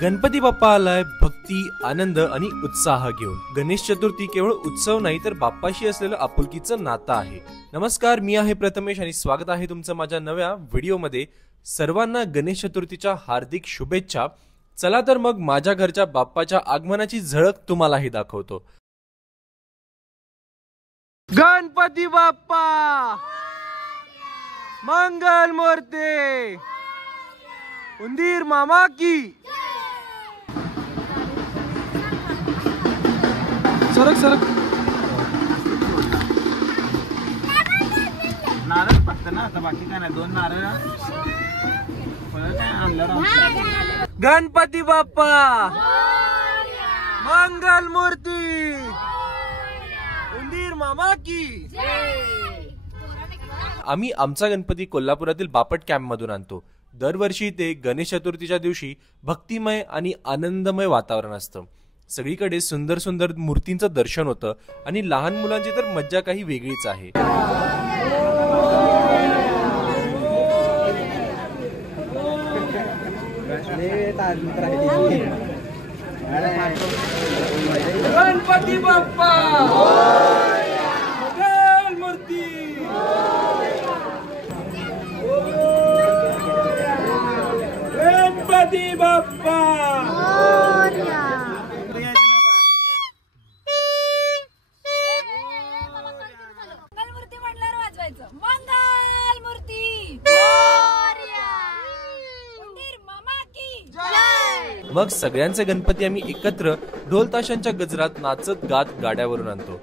गणपती बाप्पा आलाय भक्ती, आनंद आणि उत्साह घेऊन। गणेश चतुर्थी केवळ उत्सव नाही तर बाप्पाशी असलेलं आपुलकीचं नातं आहे। नमस्कार, मी आहे प्रथमेश आणि स्वागत आहे तुमचं माझ्या नव्या व्हिडिओमध्ये। सर्वांना गणेश चतुर्थीच्या हार्दिक शुभेच्छा। चला तर मग माझ्या घरच्या बाप्पाच्या आगमनाची झळक तुम्हालाही दाखवतो। गणपती बाप्पा मंगल मूर्ती, उंदीर मामा की सरक सरक। नारळ फक्त ना, आता बाकी काय नाही, 2 नारळ गणपती बाप्पा मंगल मूर्ती, उंदीर मामा की। आम्ही आमचा गणपती कोल्हापुरातील बापट कॅम्प मधून आणतो। दरवर्षी ते गणेश चतुर्थीच्या दिवशी भक्तिमय आणि आनंदमय वातावरण असतं। सगळीकडे सुंदर सुंदर मूर्तींचं दर्शन होतं आणि लहान मुलांची तर मज्जा काही वेगळीच आहे। गणपती बाप्पा मंगल मूर्ती, गणपती बाप्पा मंगल मूर्ती। मग सगळ्यांचे गणपती आम्ही एकत्र ढोल ताशांच्या गजरात नाचत गात गाड्यावरून आणतो।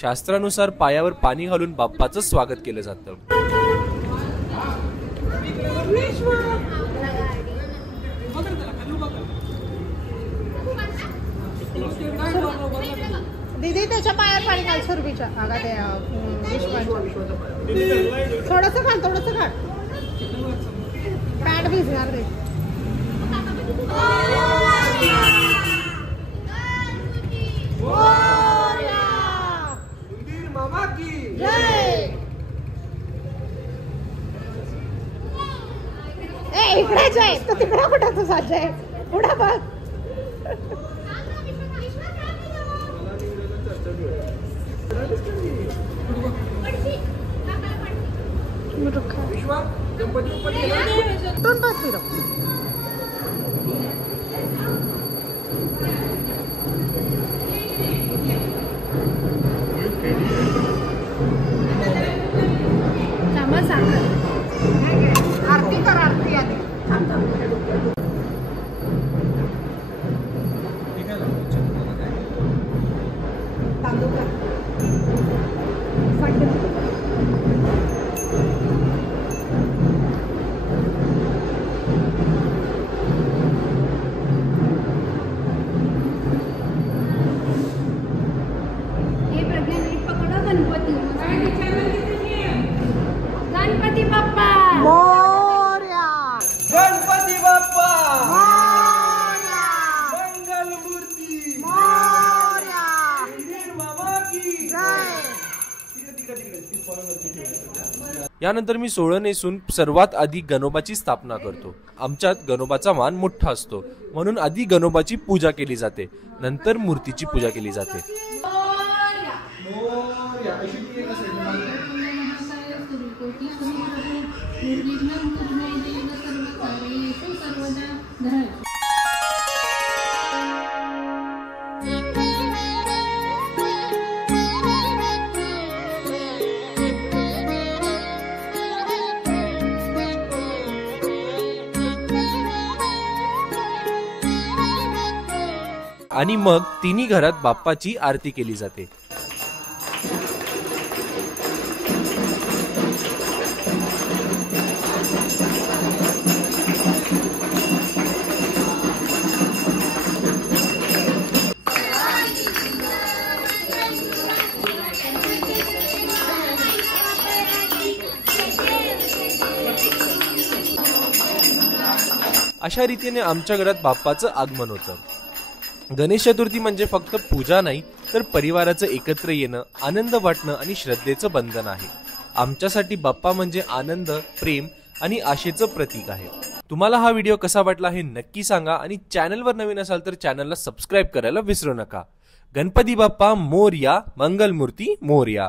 शास्त्रानुसार पायावर पाणी घालून बाप्पाचं स्वागत केलं जातं। दीदी त्याच्या पायावर पाणी घाल, सुरभीच्या आगा ते थोडंसं घाल, थोडंसं घाल, पॅड भिजणार रे। इकडे जाय तो, तिकडे कुठं तुझा जय पुढे बघ। आरती कर, आरती आधी तांदूळ कर। गणपती बाप्पा मोरया, गणपती बाप्पा मोरया, मंगल मूर्ती, मोरया, उंदीर मामा की जय। यानंतर मी सोहळं नेसून सर्वात आधी गणोबाची स्थापना करतो। आमच्यात गणोबाचा मान मोठा असतो म्हणून आधी गणोबाची पूजा केली जाते, नंतर मूर्तीची पूजा केली जाते। आणि मग तिन्ही घरात बाप्पाची आरती केली जाते। अशा रीतीने आमच्या घरात बाप्पाचं आगमन होतं। गणेश चतुर्थी म्हणजे फक्त पूजा नाही तर परिवाराचं एकत्र येणं, आनंद वाटणं आणि श्रद्धेचं बंधन आहे। आमच्यासाठी बाप्पा म्हणजे आनंद, प्रेम आणि आशेचं प्रतीक आहे। तुम्हाला हा व्हिडिओ कसा वाटला हे नक्की सांगा आणि चॅनलवर नवीन असाल तर चॅनलला सबस्क्राईब करायला विसरू नका। गणपती बाप्पा मोरया, मंगलमूर्ती मोरया।